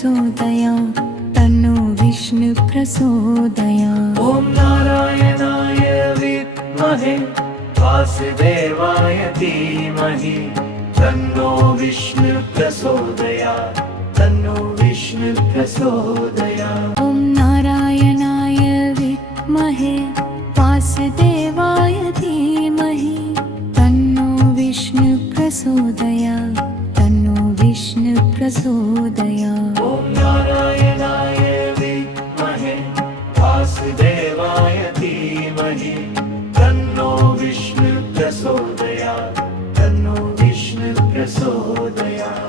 प्रचोदयात् तन्नो विष्णु प्रचोदयात्। ॐ नारायणाय विद्महे वासुदेवाय धीमहि तन्नो विष्णु प्रचोदयात् तन्नो विष्णु प्रचोदयात्। ॐ नारायणाय विद्महे वासुदेवाय धीमहि तन्नो विष्णु प्रचोदयात् तन्नो विष्णु प्रचोदयात्। ॐ नारायणाय विद्महे वासुदेवाय धीमहि तन्नो विष्णु प्रचोदयात् तन्नो विष्णु प्रचोदयात्।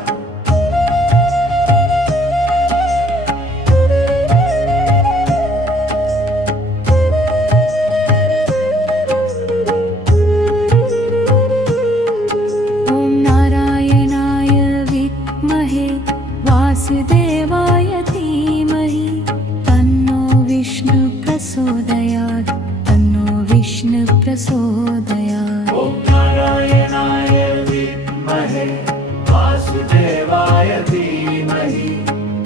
वासुदेवाय धीमहि तन्नो विष्णु प्रचोदयात् तन्नो विष्णु प्रचोदयात्। ॐ नारायणाय विद्महे वासुदेवाय धीमहि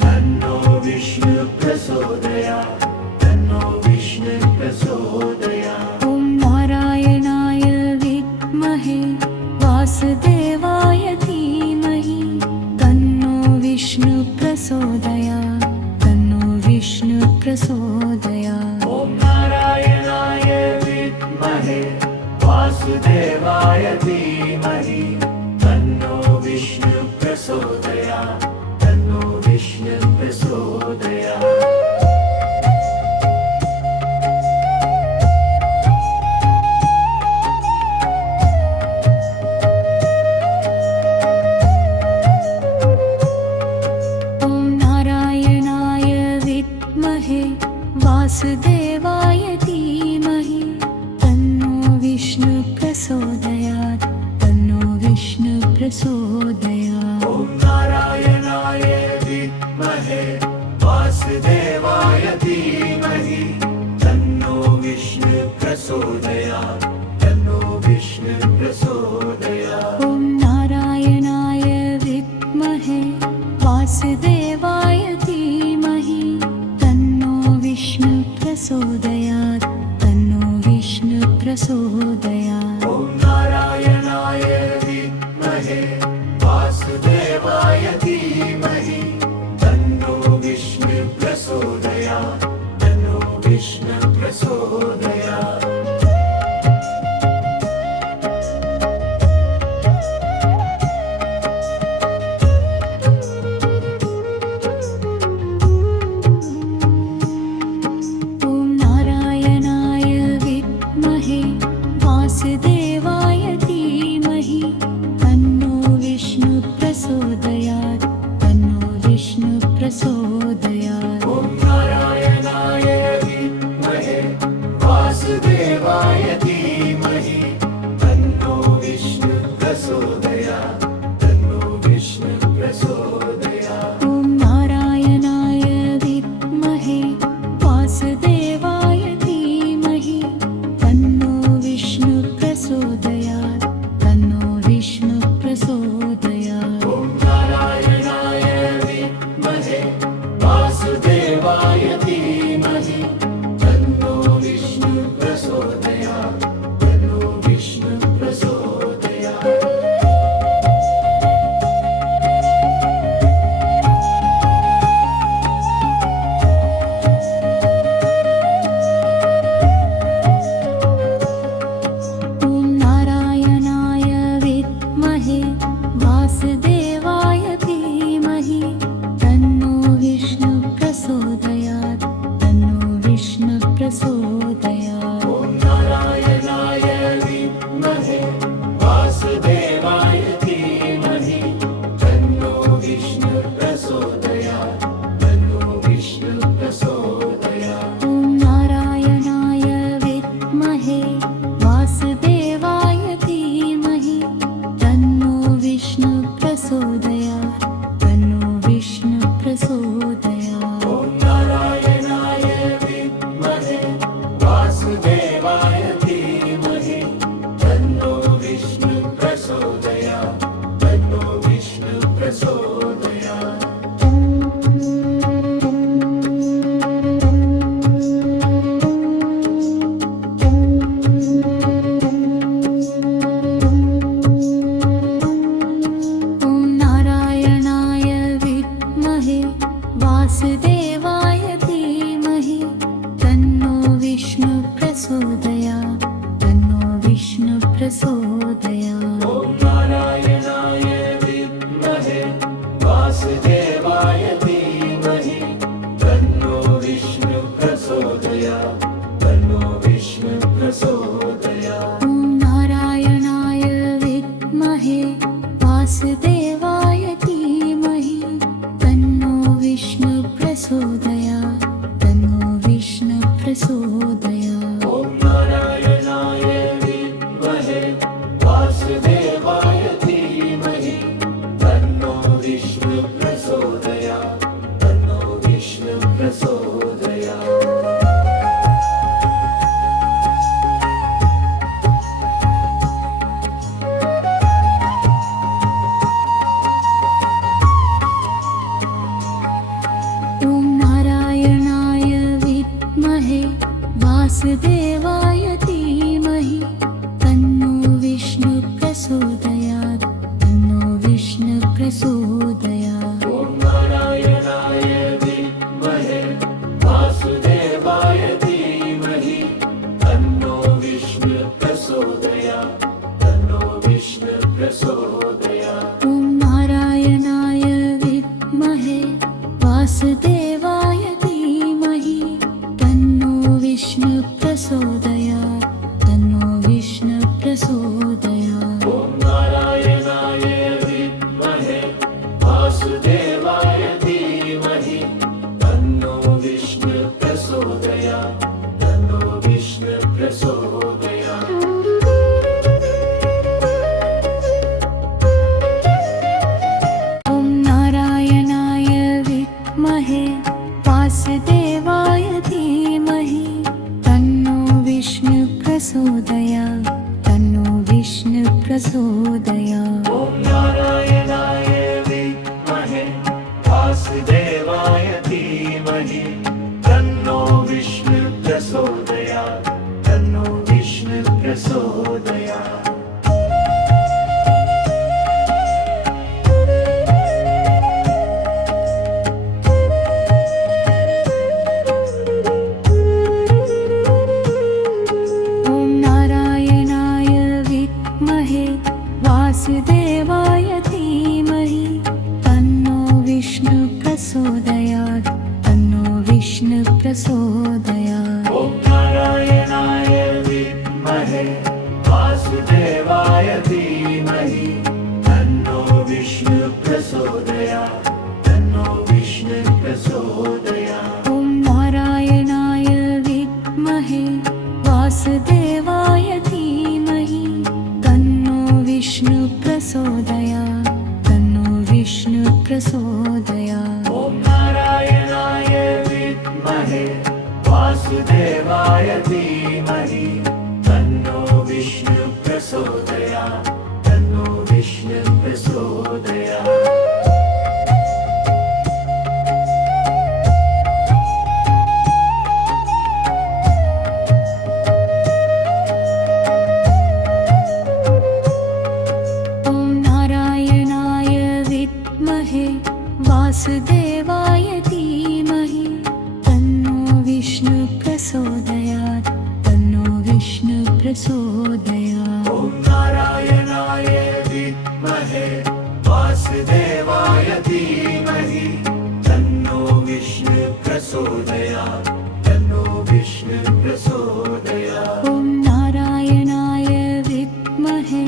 तन्नो विष्णु प्रचोदयात् तन्नो विष्णु प्रचोदयात्। ॐ नारायणाय विद्महे वासुदेवाय धीमहि तन्नो विष्णु प्रचोदयात् तन्नो विष्णु प्रचोदयात्। ॐ नारायणाय विद्महे वासुदेवाय धीमहि तन्नो विष्णु प्रचोदयात् तन्नो विष्णु प्रचोदयात्। वासुदेवाय धीमहि तन्नो विष्णु प्रचोदयात् तन्नो विष्णु प्रचोदयात्। ॐ नारायणाय विद्महे वासुदेवाय धीमहि तन्नो विष्णु प्रचोदयात् तन्नो विष्णु प्रचोदयात्। ॐ नारायणाय विद्महे वासुदेवाय धीमहि तन्नो विष्णु प्रचोदयात् तन्नो विष्णु प्रचोदयात्। ॐ नारायणाय विद्महे वासुदेवाय धीमहि तन्नो विष्णु प्रचोदयात् तन्नो विष्णु प्रचोदयात्। वासुदेवाय धीमहि तन्नो विष्णु प्रचोदयात् तन्नो विष्णु प्रचोदयात्। ॐ नारायणाय विद्महे वासुदेवाय धीमहि तन्नो विष्णु प्रचोदयात् तन्नो विष्णु प्रचोदयात्। ॐ नारायणाय विद्महे वासुदेवाय धीमहि तन्नो विष्णु प्रचोदयात् तन्नो विष्णु प्रचोदयात्। ॐ नारायणाय विद्महे वासुदेवाय धीमहि तन्नो विष्णु प्रचोदयात् तन्नो विष्णु प्रचोदयात्। वासुदेवाय धीमहि तन्नो विष्णु प्रचोदयात् तन्नो विष्णु प्रचोदयात्। ॐ नारायणाय विद्महे वासुदेवाय धीमहि तन्नो विष्णु प्रचोदयात् तन्नो विष्णु प्रचोदयात्। ॐ नारायणाय विद्महे वासुदेवाय धीमहि तन्नो विष्णु प्रचोदयात् तन्नो विष्णु प्रचोदयात्। ॐ नारायणाय विद्महे वासुदेवाय धीमहि तन्नो विष्णु प्रचोदयात् तन्नो विष्णु प्रचोदयात्। वासुदेवाय धीमहि तन्नो विष्णु प्रचोदयात् तन्नो विष्णु प्रचोदयात् ॐ नारायणाय विद्महे वासुदेवाय धीमहि तन्नो विष्णु प्रचोदयात् तन्नो विष्णु प्रचोदयात् ॐ नारायणाय विद्महे वासुदेवाय धीमहि तन्नो विष्णु प्रचोदयात् तन्नो विष्णु प्रचोदयात् ॐ नारायणाय विद्महे वासुदेवाय धीमहि तन्नो विष्णु प्रचोदयात् तन्नो विष्णु प्रचोदयात् ॐ नारायणाय विद्महे वासुदेवाय धीमहि तन्नो विष्णु प्रचोदयात् तन्नो विष्णु प्रचोदयात् ॐ नारायणाय विद्महे वासुदेवाय धीमहि तन्नो विष्णु प्रचोदयात् तन्नो विष्णु प्रचोदयात् ॐ नारायणाय विद्महे वासुदेवाय धीमहि तन्नो विष्णु प्रचोदयात् तन्नो विष्णु प्रचोदयात् ॐ नारायणाय विद्महे वासुदेवाय धीमहि तन्नो विष्णु प्रचोदयात् तन्नो विष्णु प्रचोदयात् ॐ नारायणाय विद्महे वासुदेवाय धीमहि तन्नो विष्णु प्रचोदयात् तन्नो विष्णु प्रचोदयात् ॐ नारायणाय विद्महे वासुदेवाय धीमहि तन्नो विष्णु प्रचोदयात् तन्नो विष्णु प्रचोदयात् ॐ नारायणाय विद्महे वासुदेवाय धीमहि तन्नो विष्णु प्रचोदयात् तन्नो विष्णु प्रचोदयात् ॐ नारायणाय विद्महे वासुदेवाय धीमहि तन्नो विष्णु प्रचोदयात् तन्नो विष्णु प्रचोदयात् ॐ नारायणाय विद्महे वासुदेवाय धीमहि तन्नो विष्णु प्रचोदयात् तन्नो विष्णु प्रचोदयात् ॐ नारायणाय विद्महे वासुदेवाय धीमहि तन्नो विष्णु प्रचोदयात् तन्नो विष्णु प्रचोदयात् ॐ नारायणाय विद्महे वासुदेवाय धीमहि तन्नो विष्णु प्रचोदयात् तन्नो विष्णु प्रचोदयात् ॐ नारायणाय विद्महे वासुदेवाय धीमहि तन्नो विष्णु प्रचोदयात् तन्नो विष्णु प्रचोदयात् ॐ नारायणाय विद्महे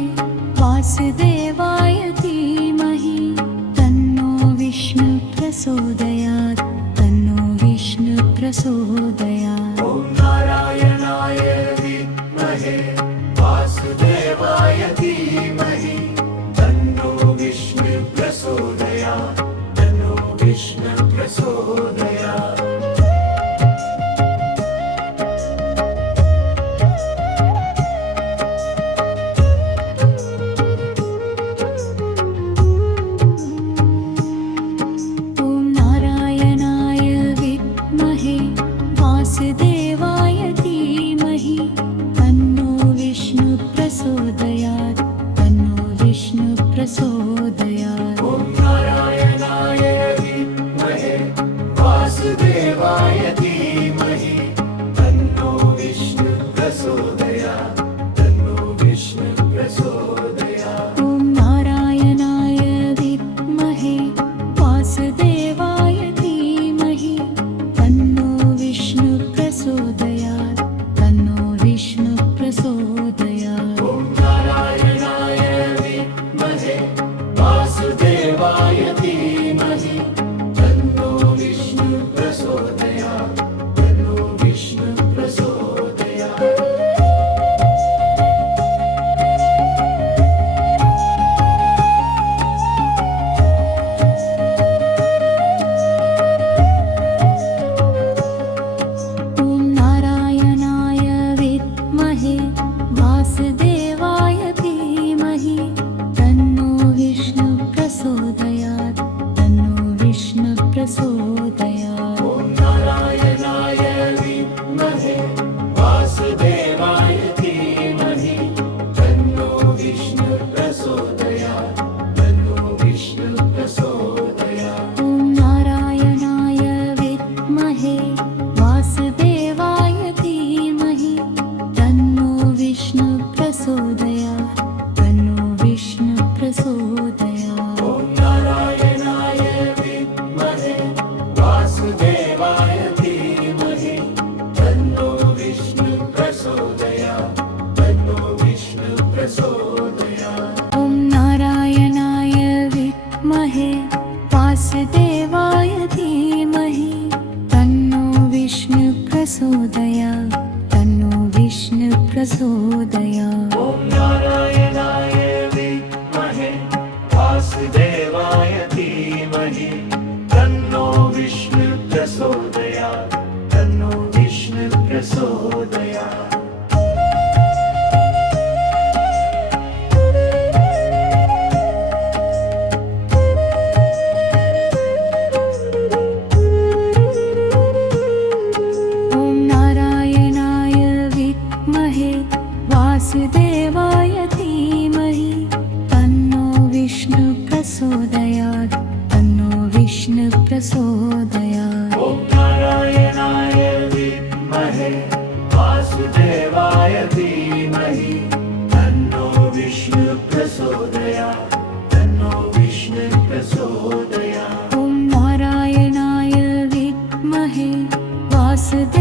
वासुदेवाय धीमहि तन्नो विष्णु प्रचोदयात् तन्नो विष्णु प्रचोदयात् ॐ नारायणाय विद्महे वासुदेवाय धीमहि तन्नो विष्णु प्रचोदयात् तन्नो विष्णु प्रचोदयात् ॐ नारायणाय विद्महे वासुदेवाय धीमहि तन्नो विष्णु प्रचोदयात् तन्नो विष्णु प्रचोदयात् ॐ नारायणाय विद्महे वासुदेवाय धीमहि तन्नो विष्णु प्रचोदयात् तन्नो विष्णु प्रचोदयात् ॐ नारायणाय विद्महे वासुदेवाय धीमहि तन्नो विष्णु प्रचोदयात् तन्नो विष्णु प्रचोदयात् ॐ नारायणाय विद्महे वासुदेवाय धीमहि तन्नो विष्णु प्रचोदयात् तन्नो विष्णु प्रचोदयात् ॐ नारायणाय विद्महे वासुदेवाय धीमहि तन्नो विष्णु प्रचोदयात् तन्नो विष्णु प्रचोदयात् ॐ नारायणाय विद्महे वासुदेवाय